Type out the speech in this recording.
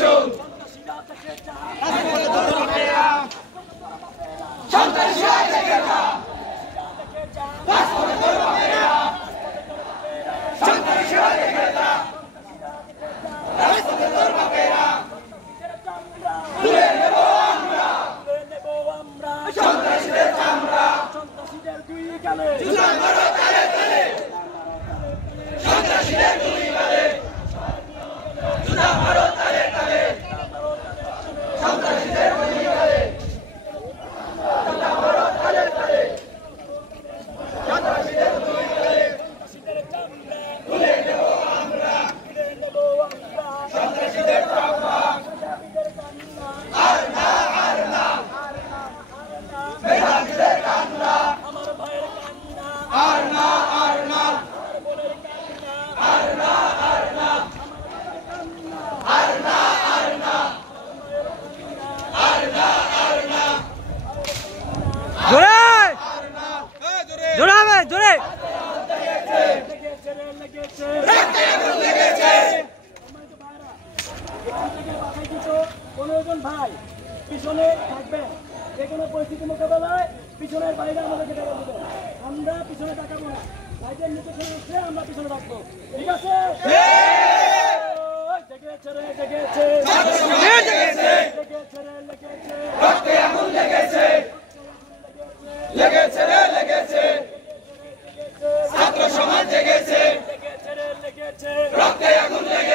action সন্ত্রাসীরা থেকে যা রাজপথে তোর বাপেরা সন্ত্রাসীরা থেকে যা রাজপথে তোর বাপেরা তুলে নেব আমরা সন্ত্রাসীদের চামড়া সন্ত্রাসীদের দুই গালে জুতা মারো তালে তালে সন্ত্রাসীদের দুই গালে জুতা মারো তালে তালে সন্ত্রাসীদের দুই গালে জুতা মারো তালে তালে সন্ত্রাসীদের দুই গালে তুলে নেব আমরা সন্ত্রাসীদের চামড়া আর না আর না মেধাবীদের কান্না আমার ভাইয়ের কান্না আর না আর না আর না আর না আর না আর না আর না আর না জোরে জোরে জোরে হবে জোরে লেগেছে রে লেগেছে রক্তে আগুন লেগেছে সম্মানিত ভাইরা এখান থেকে বাসায় কিছু 15 জন ভাই পিছনে থাকবেন যে কোনো পরিস্থিতি মোকাবেলায় পিছনের বাইরে আমাদেরকে টাকা দেবেন আমরা পিছনে তাকাবো না ভাইদের নিচে চলে উঠলে আমরা পিছনে থাকবো ঠিক আছে জেগেছে রে জেগেছে লেগেছে লেগেছে রে লেগেছে রক্তে আগুন লেগেছে লেগেছে রে লেগেছে ছাত্র সমাজ জেগেছে লেগেছে রে লেগেছে রক্তে আগুন লেগেছে